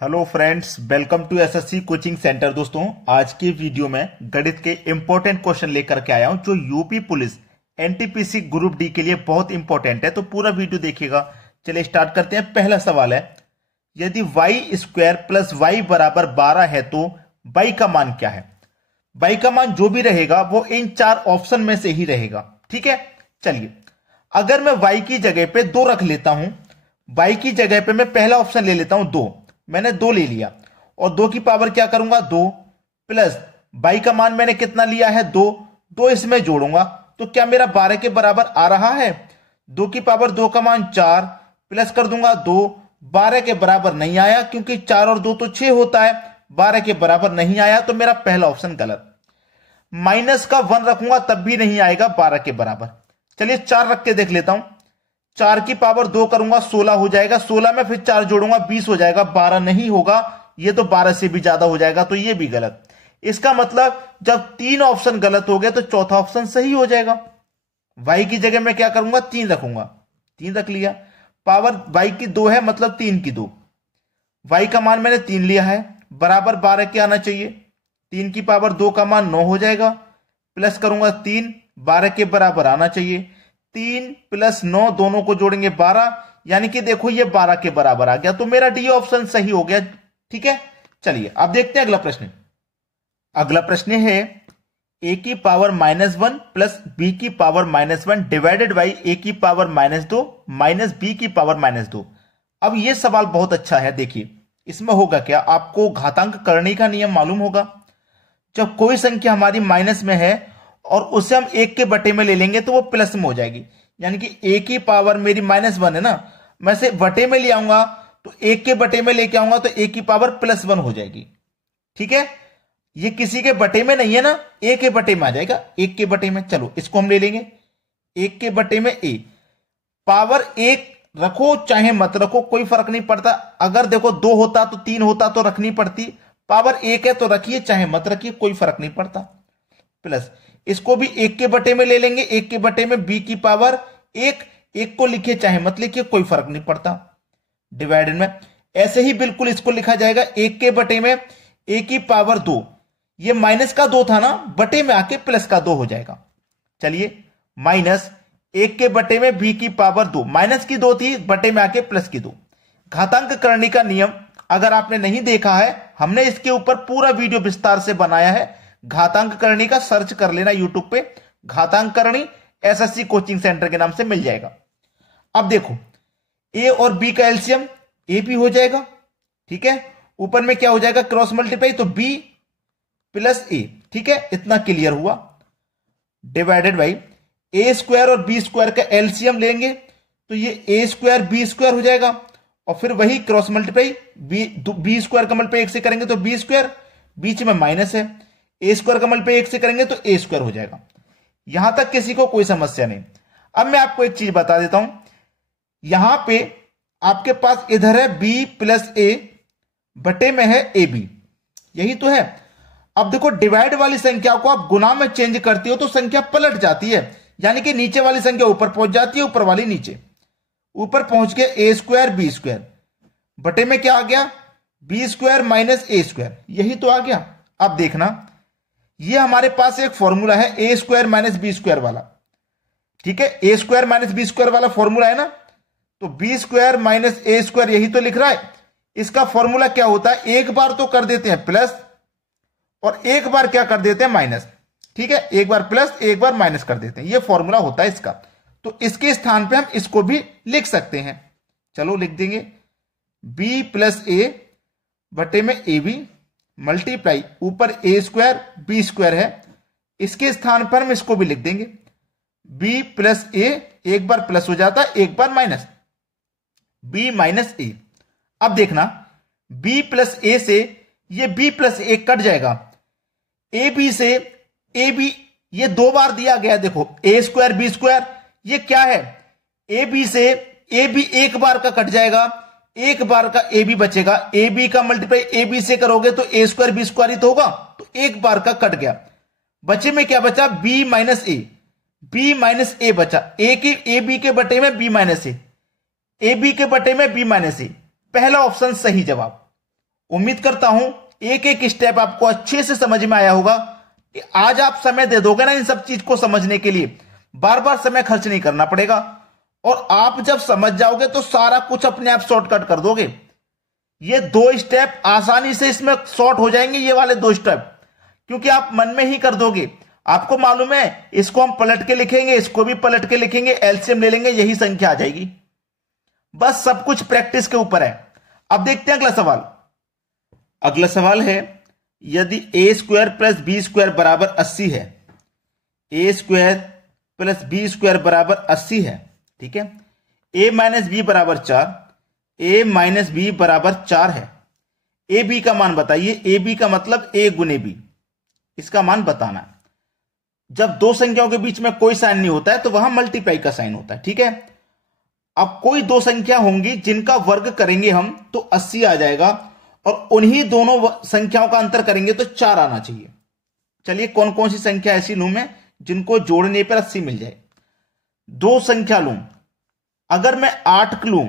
Hello friends, welcome to SSC coaching centre. दोस्तों, आज की वीडियो में गणित के इंपॉर्टेंट क्वेश्चन लेकर के आया हूं जो UP police NTPC group D के लिए बहुत इंपॉर्टेंट है। तो पूरा वीडियो देखिएगा। चलिए स्टार्ट करते हैं। पहला सवाल है, यदि वाई स्क्वायर प्लस वाई बराबर 12 है तो वाई का मान क्या है। वाई का मान जो भी रहेगा वो इन चार ऑप्शन में से ही रहेगा। ठीक है, चलिए अगर मैं वाई की जगह पे 2 रख लेता हूं, वाई की जगह पे मैं पहला ऑप्शन ले लेता हूं 2। मैंने 2 ले लिया और 2 की पावर क्या करूंगा 2 प्लस वाई का मान मैंने कितना लिया है 2 इसमें जोड़ूंगा तो क्या मेरा 12 के बराबर आ रहा है। 2 की पावर 2 का मान 4 प्लस कर दूंगा 2। 12 के बराबर नहीं आया क्योंकि 4 और 2 तो 6 होता है। 12 के बराबर नहीं आया तो मेरा पहला ऑप्शन गलत। माइनस का 1 रखूंगा तब भी नहीं आएगा 12 के बराबर। चलिए 4 रख के देख लेता हूं। 4 की पावर 2 करूंगा 16 हो जाएगा। 16 में फिर 4 जोड़ूंगा 20 हो जाएगा। 12 नहीं होगा, ये तो 12 से भी ज्यादा हो जाएगा, तो ये भी गलत। इसका मतलब जब 3 ऑप्शन गलत हो गए तो चौथा ऑप्शन सही हो जाएगा। वाई की जगह मैं क्या करूंगा 3 रखूंगा। 3 रख लिया, पावर वाई की 2 है मतलब 3 की 2। वाई का मान मैंने 3 लिया है, बराबर 12 के आना चाहिए। 3 की पावर 2 का मान 9 हो जाएगा, प्लस करूंगा 3, 12 के बराबर आना चाहिए। 3 प्लस 9 दोनों को जोड़ेंगे 12, यानी कि देखो ये 12 के बराबर आ गया, तो मेरा डी ऑप्शन सही हो गया। ठीक है, चलिए अब देखते हैं अगला प्रश्न। अगला प्रश्न है ए की पावर -1 प्लस बी की पावर -1 डिवाइडेड बाई ए की पावर -2 माइनस बी की पावर -2। अब यह सवाल बहुत अच्छा है। देखिए इसमें होगा क्या, आपको घातांक करने का नियम मालूम होगा। जब कोई संख्या हमारी माइनस में है और उसे हम 1 के बटे में ले लेंगे तो वो प्लस में हो जाएगी। यानी कि a की पावर मेरी -1 है ना, मैं से बटे में ले आऊंगा तो 1 के बटे में लेके आऊंगा तो a की पावर +1 हो जाएगी। ठीक है, ये किसी के बटे में नहीं है ना, a के बटे में आ जाएगा। 1 के बटे में, चलो इसको हम ले लेंगे। 1 के बटे में a पावर 1 रखो चाहे मत रखो कोई फर्क नहीं पड़ता। अगर देखो 2 होता तो 3 होता तो रखनी पड़ती। पावर 1 है तो रखिए चाहे मत रखिए कोई फर्क नहीं पड़ता। प्लस इसको भी 1 के बटे में ले लेंगे। 1 के बटे में b की पावर 1 को लिखिए चाहे मत लिखिए कोई फर्क नहीं पड़ता। डिवाइडेड में ऐसे ही बिल्कुल इसको लिखा जाएगा 1 के बटे में a की पावर 2। ये माइनस का 2 था ना, बटे में आके प्लस का 2 हो जाएगा। चलिए माइनस 1 के बटे में b की पावर 2, माइनस की 2 थी बटे में आके प्लस की 2। घातांक करने का नियम अगर आपने नहीं देखा है, हमने इसके ऊपर पूरा वीडियो विस्तार से बनाया है। घातांक करणी का सर्च कर लेना यूट्यूब पे, घातांक करणी एसएससी कोचिंग सेंटर के नाम से मिल जाएगा। अब देखो ए और बी का एलसीएम ए भी हो जाएगा। ठीक है, ऊपर में क्या हो जाएगा क्रॉस मल्टीप्लाई तो बी प्लस ए। ठीक है, इतना क्लियर हुआ। डिवाइडेड बाई ए स्क्वायर और बी स्क्वायर का एलसीएम लेंगे तो ये ए स्क्वायर बी स्क्वायर हो जाएगा और फिर वही क्रॉस मल्टीप्लाई बी स्क्वायर का मल्टीप्लाई 1 से करेंगे तो बी स्क्वायर, बीच में माइनस है, ए स्क्वायर का मल्टीप्लाई 1 से करेंगे तो ए स्क्वायर हो जाएगा। यहां तक किसी को कोई समस्या नहीं। अब मैं आपको एक चीज बता देता हूं, यहां पे आपके पास इधर है b प्लस ए, बटे में है ए बी, यही तो है। अब देखो डिवाइड वाली संख्या को आप गुना में चेंज करती हो तो संख्या पलट जाती है, यानी कि नीचे वाली संख्या ऊपर पहुंच जाती है, ऊपर वाली नीचे। ऊपर पहुंच के ए स्क्वायर बी स्क्वायर, बटे में क्या आ गया बी स्क्वायर माइनस ए स्क्वायर, यही तो आ गया। अब देखना ये हमारे पास एक फॉर्मूला है ए स्क्वायर माइनस बी स्क्वायर वाला। ठीक है, ए स्क्वायर माइनस बी स्क्वायर वाला फॉर्मूला है ना, तो बी स्क्वायर माइनस ए स्क्वायर यही तो लिख रहा है। इसका फॉर्मूला क्या होता है, एक बार तो कर देते हैं प्लस और एक बार क्या कर देते हैं माइनस। ठीक है, एक बार प्लस एक बार माइनस कर देते हैं, ये फॉर्मूला होता है इसका। तो इसके स्थान पे हम इसको भी लिख सकते हैं। चलो लिख देंगे बी प्लस ए बटे में ए बी मल्टीप्लाई ऊपर ए स्क्वायर बी स्क्वायर है, इसके स्थान पर हम इसको भी लिख देंगे b प्लस ए, एक बार प्लस हो जाता है एक बार माइनस, b माइनस ए। अब देखना b प्लस ए से ये b प्लस ए कट जाएगा, ए बी से ए बी ये 2 बार दिया गया। देखो ए स्क्वायर बी स्क्वायर ये क्या है, ए बी से ए बी एक बार का कट जाएगा, एक बार का ए बी बचेगा। ए बी का मल्टीप्लाई ए बी से करोगे तो ए स्क्वायर बी स्क्वायर ही तो होगा, तो एक बार का कट गया। बचे में क्या बचा B minus A, B minus A बचा। ए बी के बटे में बी माइनस ए बी के बटे में बी माइनस ए, पहला ऑप्शन सही जवाब। उम्मीद करता हूं एक एक स्टेप आपको अच्छे से समझ में आया होगा कि आज आप समय दे दोगे ना इन सब चीज को समझने के लिए, बार बार समय खर्च नहीं करना पड़ेगा और आप जब समझ जाओगे तो सारा कुछ अपने आप शॉर्टकट कर दोगे। ये 2 स्टेप आसानी से इसमें शॉर्ट हो जाएंगे, ये वाले 2 स्टेप, क्योंकि आप मन में ही कर दोगे। आपको मालूम है इसको हम पलट के लिखेंगे, इसको भी पलट के लिखेंगे, एलसीएम ले लेंगे, यही संख्या आ जाएगी। बस सब कुछ प्रैक्टिस के ऊपर है। अब देखते हैं अगला सवाल। अगला सवाल है, यदि A square plus B square बराबर 80 है, ए स्क्वायर प्लस बी स्क्वायर बराबर 80 है, ठीक है, ए माइनस बी बराबर 4, ए माइनस बी बराबर 4 है, ए बी का मान बताइए। ए बी का मतलब ए गुने बी, इसका मान बताना है। जब 2 संख्याओं के बीच में कोई साइन नहीं होता है तो वहां मल्टीप्लाई का साइन होता है, ठीक है। अब कोई 2 संख्या होंगी जिनका वर्ग करेंगे हम तो 80 आ जाएगा और उन्हीं दोनों संख्याओं का अंतर करेंगे तो 4 आना चाहिए। चलिए कौन कौन सी संख्या ऐसी लूं मैं जिनको जोड़ने पर 80 मिल जाए। 2 संख्या लूं, अगर मैं 8 लूं,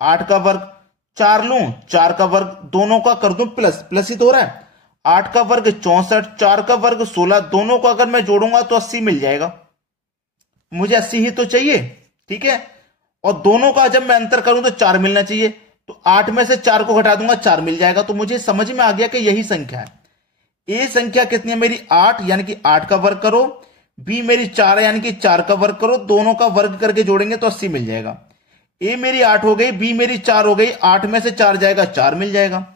8 का वर्ग, 4 लूं, 4 का वर्ग, दोनों का कर दूं प्लस, प्लस ही तो हो रहा है। 8 का वर्ग 64, 4 का वर्ग 16, दोनों को अगर मैं जोड़ूंगा तो 80 मिल जाएगा। मुझे 80 ही तो चाहिए, ठीक है। और दोनों का जब मैं अंतर करूं तो 4 मिलना चाहिए, तो 8 में से 4 को घटा दूंगा, 4 मिल जाएगा। तो मुझे समझ में आ गया कि यही संख्या है। ए संख्या कितनी है मेरी 8, यानी कि 8 का वर्ग करो, बी मेरी 4 है यानी कि 4 का वर्ग करो, दोनों का वर्ग करके जोड़ेंगे तो 80 मिल जाएगा। ए मेरी 8 हो गई, बी मेरी 4 हो गई, 8 में से 4 जाएगा, 4 मिल जाएगा।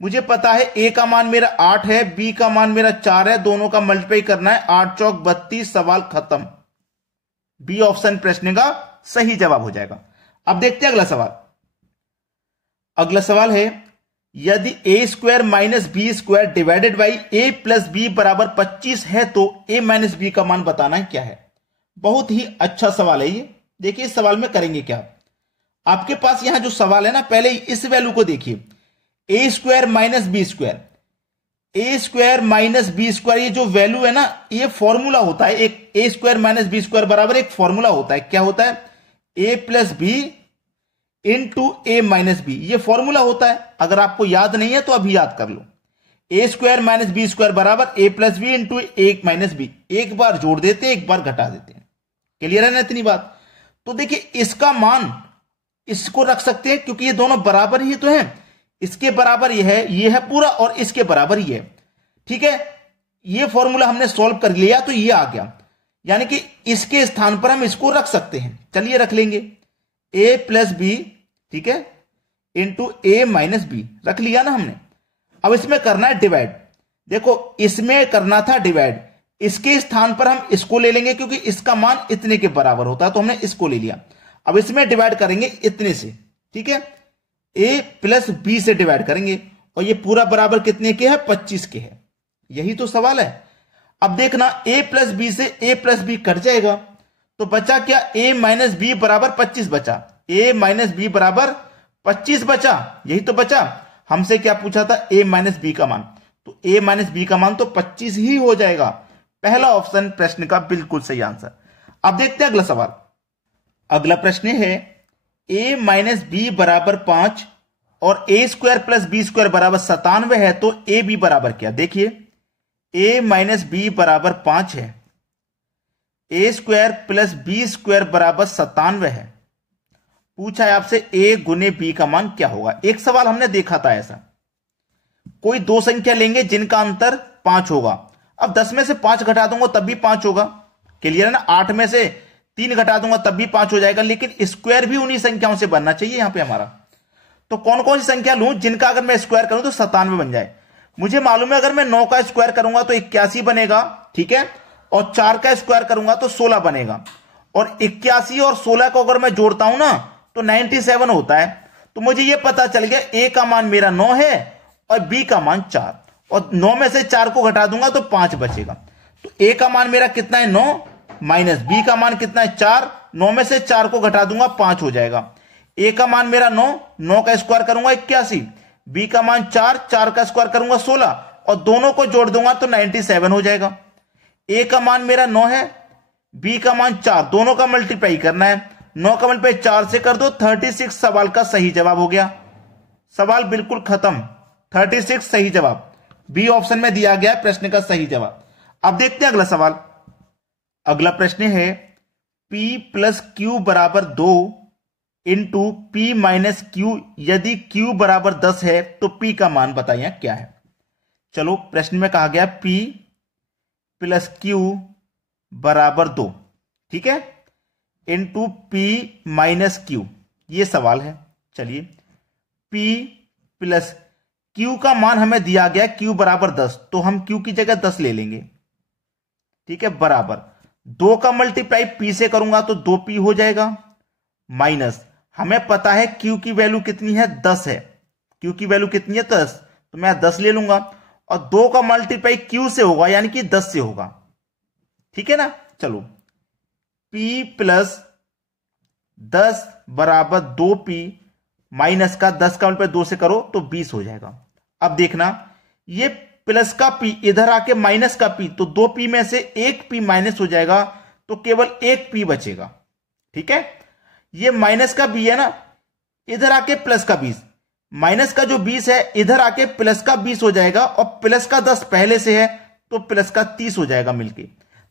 मुझे पता है ए का मान मेरा 8 है, बी का मान मेरा 4 है, दोनों का मल्टीप्लाई करना है, 8 चौक 32, सवाल खत्म। बी ऑप्शन प्रश्न का सही जवाब हो जाएगा। अब देखते हैं अगला सवाल। अगला सवाल है, यदि A square minus B square divided by A plus B बराबर 25 है तो ए माइनस बी का मान बताना है क्या है। बहुत ही अच्छा सवाल है ये। देखिए इस सवाल में करेंगे क्या। आपके पास यहां जो सवाल है ना, पहले इस वैल्यू को देखिए, ए स्क्वायर माइनस बी स्क्वायर, ए स्क्वायर माइनस बी स्क्वायर, ये जो वैल्यू है ना ये फॉर्मूला होता है। एक ए स्क्वायर माइनस बी स्क्वायर बराबर एक फॉर्मूला होता है। क्या होता है? ए प्लस बी इंटू ए माइनस बी, ये फॉर्मूला होता है। अगर आपको याद नहीं है तो अभी याद कर लो। ए स्क्वायर माइनस बी स्क्वायर बराबर ए प्लस बी इंटू ए माइनस बी, एक बार जोड़ देते हैं, एक बार घटा देते हैं। क्लियर है ना इतनी बात? तो देखिए इसका मान इसको रख सकते हैं क्योंकि ये दोनों बराबर ही तो हैं। इसके बराबर ये है पूरा और इसके बराबर ये है, ठीक है। ये फॉर्मूला हमने सॉल्व कर लिया तो ये आ गया, यानी कि इसके स्थान पर हम इसको रख सकते हैं। चलिए रख लेंगे ए प्लस बी, ठीक है, इंटू ए माइनस बी, रख लिया ना हमने। अब इसमें करना है डिवाइड। देखो इसमें करना था डिवाइड, इसके स्थान पर हम इसको ले लेंगे क्योंकि इसका मान इतने के बराबर होता है, तो हमने इसको ले लिया। अब इसमें डिवाइड करेंगे इतने से, ठीक है, ए प्लस बी से डिवाइड करेंगे और ये पूरा बराबर कितने के है? 25 के है। यही तो सवाल है। अब देखना ए प्लस बी से ए प्लस बी कट जाएगा तो बचा क्या? ए माइनस बी बराबर 25 बचा। ए माइनस बी बराबर 25 बचा, यही तो बचा। हमसे क्या पूछा था? ए माइनस बी का मान, तो ए माइनस बी का मान तो 25 ही हो जाएगा। पहला ऑप्शन प्रश्न का बिल्कुल सही आंसर। अब देखते हैं अगला सवाल। अगला प्रश्न है ए माइनस बी बराबर 5 और ए स्क्वायर प्लस बी स्क्वायर बराबर 97 है तो ए बी बराबर क्या? देखिए ए माइनस बी बराबर 5 है, ए स्क्वायर प्लस बी स्क्वायर बराबर 97 है। पूछा है आपसे ए गुने बी का मान क्या होगा। एक सवाल हमने देखा था ऐसा, कोई 2 संख्या लेंगे जिनका अंतर 5 होगा। अब 10 में से 5 घटा दूंगा तब भी 5 होगा। क्लियर है ना? 8 में से 3 घटा दूंगा तब भी 5 हो जाएगा, लेकिन स्क्वायर भी उन्हीं संख्याओं से बनना चाहिए यहां पे हमारा। तो कौन कौन सी संख्या लूं जिनका अगर मैं स्क्वायर करूं तो 97 बन जाए। मुझे मालूम है अगर मैं 9 का स्क्वायर करूंगा तो 81 बनेगा, ठीक है, और 4 का स्क्वायर करूंगा तो 16 बनेगा। और 81 और 16 को अगर मैं जोड़ता हूं ना तो 97 होता है। तो मुझे यह पता चल गया ए का मान मेरा 9 है और बी का मान 4, और 9 में से 4 को घटा दूंगा तो 5 बचेगा। तो ए का मान मेरा कितना है? 9, माइनस बी का मान कितना है? 4, 9 में से 4 को घटा दूंगा 5 हो जाएगा। ए का मान मेरा 9, 9 का स्क्वायर करूंगा 81, बी का मान 4, 4 का स्क्वायर करूंगा 16, और दोनों को जोड़ दूंगा तो 97 हो जाएगा। ए का मान मेरा 9 है, बी का मान 4, दोनों का मल्टीप्लाई करना है, 9 का मल्टीप्लाई 4 से कर दो 36, सवाल का सही जवाब हो गया। सवाल बिल्कुल खत्म। 36 सही जवाब, बी ऑप्शन में दिया गया प्रश्न का सही जवाब। अब देखते हैं अगला सवाल। अगला प्रश्न है P प्लस Q बराबर 2 इंटू P माइनस Q, यदि Q बराबर 10 है तो P का मान बताइए क्या है। चलो, प्रश्न में कहा गया P प्लस Q बराबर 2, ठीक है, इंटू P माइनस Q, ये सवाल है। चलिए, P प्लस Q का मान हमें दिया गया Q बराबर 10, तो हम Q की जगह 10 ले लेंगे, ठीक है, बराबर 2 का मल्टीप्लाई P से करूंगा तो 2P हो जाएगा, माइनस हमें पता है Q की वैल्यू कितनी है, 10 है। Q की वैल्यू कितनी है, 10, तो मैं 10 ले लूंगा और 2 का मल्टीप्लाई Q से होगा यानी कि 10 से होगा, ठीक है ना। चलो, P प्लस 10 बराबर 2P माइनस का 10 का मल्टीप्लाई 2 से करो तो 20 हो जाएगा। अब देखना, ये प्लस का P इधर आके माइनस का P, तो 2P में से 1P माइनस हो जाएगा तो केवल 1P बचेगा, ठीक है। ये माइनस का 20 है ना, इधर आके प्लस का 20, माइनस का जो 20 है इधर आके प्लस का 20 हो जाएगा और प्लस का 10 पहले से है तो प्लस का 30 हो जाएगा मिलके।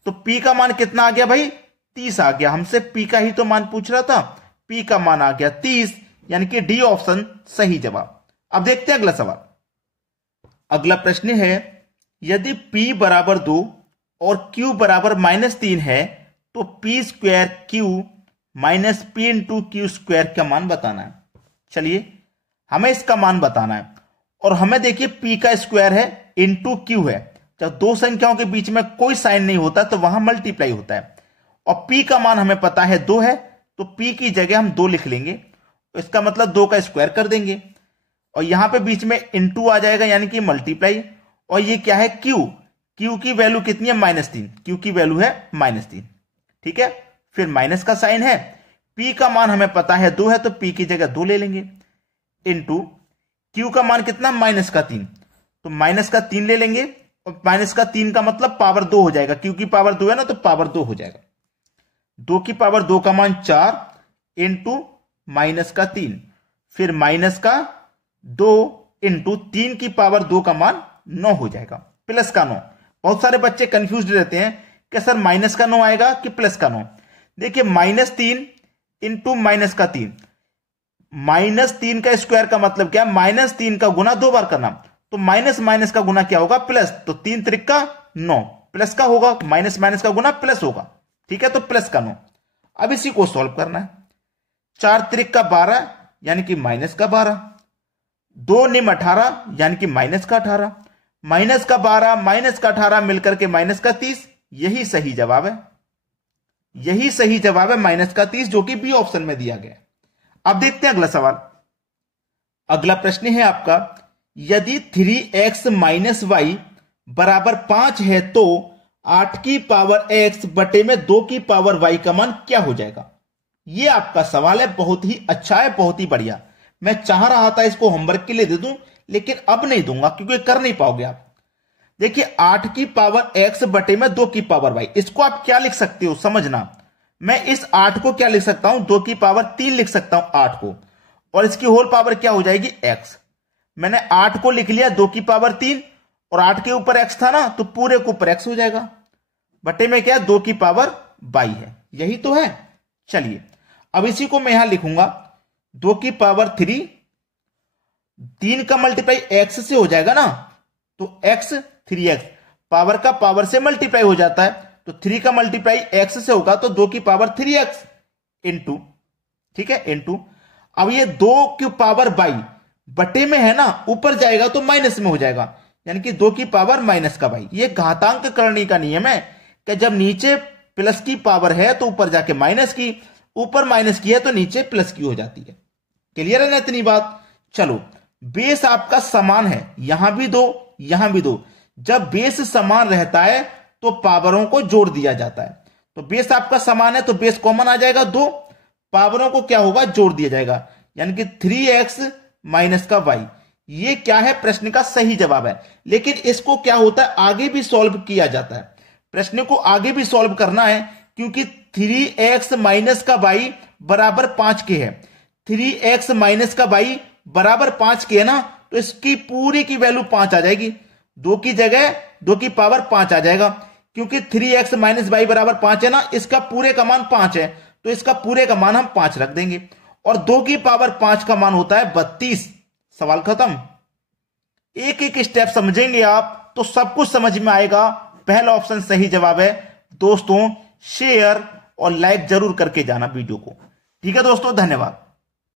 तो P का मान कितना आ गया भाई, 30 आ गया। हमसे P का ही तो मान पूछ रहा था, P का मान आ गया 30, यानी कि डी ऑप्शन सही जवाब। अब देखते हैं अगला सवाल। अगला प्रश्न है, यदि P बराबर 2 और Q बराबर -3 है तो P square Q minus P into Q square का मान बताना है। चलिए, हमें इसका मान बताना है और हमें देखिए P का स्क्वायर है इंटू Q है। जब दो संख्याओं के बीच में कोई साइन नहीं होता तो वहां मल्टीप्लाई होता है, और P का मान हमें पता है 2 है, तो P की जगह हम 2 लिख लेंगे, इसका मतलब 2 का स्क्वायर कर देंगे और यहां पे बीच में इंटू आ जाएगा यानी कि मल्टीप्लाई। और ये क्या है, Q की वैल्यू कितनी है, -3, Q की वैल्यू है -3, ठीक है। फिर माइनस का साइन है, P का मान हमें पता है 2 है तो P की जगह 2 ले लेंगे, इंटू Q का मान कितना, -3, तो -3 ले लेंगे और -3 का मतलब पावर 2 हो जाएगा, Q की पावर 2 है ना तो पावर 2 हो जाएगा। 2 की पावर 2 का मान 4 इंटू -3, फिर -2 इंटू 3 की पावर 2 का मान 9 हो जाएगा, प्लस का 9। बहुत सारे बच्चे कंफ्यूज रहते हैं कि सर माइनस का 9 आएगा कि प्लस का 9। देखिए, -3 इंटू -3, -3 का स्क्वायर का मतलब क्या, -3 का गुना 2 बार करना, तो माइनस माइनस का गुना क्या होगा, प्लस, तो 3 त्रिक 9 प्लस का होगा, माइनस माइनस का गुना प्लस होगा, ठीक है, तो प्लस का 9। अब इसी को सॉल्व करना है, 4 त्रिक 12 यानी कि -12, 2 निम 18 यानी कि -18, -12 -18 मिलकर के -30, यही सही जवाब है, यही सही जवाब है -30, जो कि बी ऑप्शन में दिया गया। अब देखते हैं अगला सवाल। अगला प्रश्न है आपका, यदि 3x माइनस वाई बराबर 5 है तो 8 की पावर x बटे में 2 की पावर y का मान क्या हो जाएगा। यह आपका सवाल है, बहुत ही अच्छा है, बहुत ही बढ़िया। मैं चाह रहा था इसको होमवर्क के लिए दे दूं, लेकिन अब नहीं दूंगा क्योंकि कर नहीं पाओगे आप। देखिए, 8 की पावर x बटे में 2 की पावर y, इसको आप क्या लिख सकते हो समझना। मैं इस 8 को क्या लिख सकता हूं, 2 की पावर 3 लिख सकता हूं 8 को, और इसकी होल पावर क्या हो जाएगी, x। मैंने 8 को लिख लिया 2 की पावर 3 और 8 के ऊपर x था ना, तो पूरे के ऊपर x हो जाएगा, बटे में क्या, 2 की पावर y है, यही तो है। चलिए, अब इसी को मैं यहां लिखूंगा 2 की पावर 3, 3 का मल्टीप्लाई x से हो जाएगा ना, तो x 3x, पावर का पावर से मल्टीप्लाई हो जाता है, तो 3 का मल्टीप्लाई x से होगा तो 2 की पावर 3x इंटू, ठीक है, इंटू। अब ये 2 की पावर y बटे में है ना, ऊपर जाएगा तो माइनस में हो जाएगा, यानी कि 2 की पावर माइनस का y। ये घातांक करने का नियम है कि जब नीचे प्लस की पावर है तो ऊपर जाके माइनस की, ऊपर माइनस की है तो नीचे प्लस की हो जाती है। क्लियर है ना इतनी बात। चलो, बेस आपका समान है, यहां भी 2 यहां भी 2। जब बेस समान रहता है तो पावरों को जोड़ दिया जाता है, तो बेस आपका समान है तो बेस कॉमन आ जाएगा 2, पावरों को क्या होगा, जोड़ दिया जाएगा, यानी कि 3x माइनस का y। ये क्या है, प्रश्न का सही जवाब है। लेकिन इसको क्या होता है, आगे भी सॉल्व किया जाता है, प्रश्न को आगे भी सॉल्व करना है, क्योंकि 3x माइनस का y बराबर 5 के है, 3x माइनस का y बराबर 5 के है ना, तो इसकी पूरी की वैल्यू 5 आ जाएगी। 2 की जगह 2 की पावर 5 आ जाएगा, क्योंकि 3x माइनस वाई बराबर 5 है ना, इसका पूरे का मान 5 है, तो इसका पूरे का मान हम 5 रख देंगे। और 2 की पावर 5 का मान होता है 32। सवाल खत्म। एक एक स्टेप समझेंगे आप तो सब कुछ समझ में आएगा। पहला ऑप्शन सही जवाब है दोस्तों। शेयर और लाइक जरूर करके जाना वीडियो को। ठीक है दोस्तों, धन्यवाद।